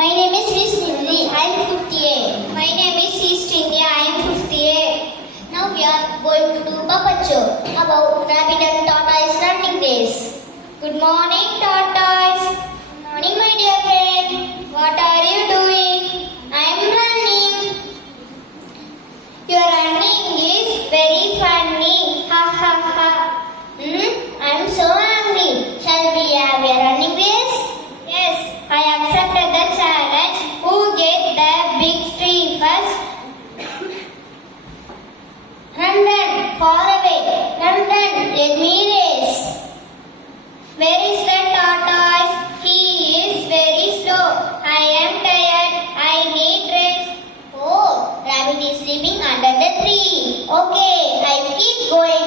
My name is Srinidhi. I am 58. My name is Srinidhi. I am 58. Now we are going to do Puppet Show about rabbit and tortoise running race. Good morning, tortoise. Good morning, my dear friend. What are you doing? I am running. Your running is very funny. Ha ha ha. I am so hungry. Shall we have a running race? Yes, I accepted the challenge. Who get the big tree first? Run, far away. Run, let me race. Where is the tortoise? He is very slow. I am tired. I need rest. Oh, rabbit is sleeping under the tree. Okay, I keep going.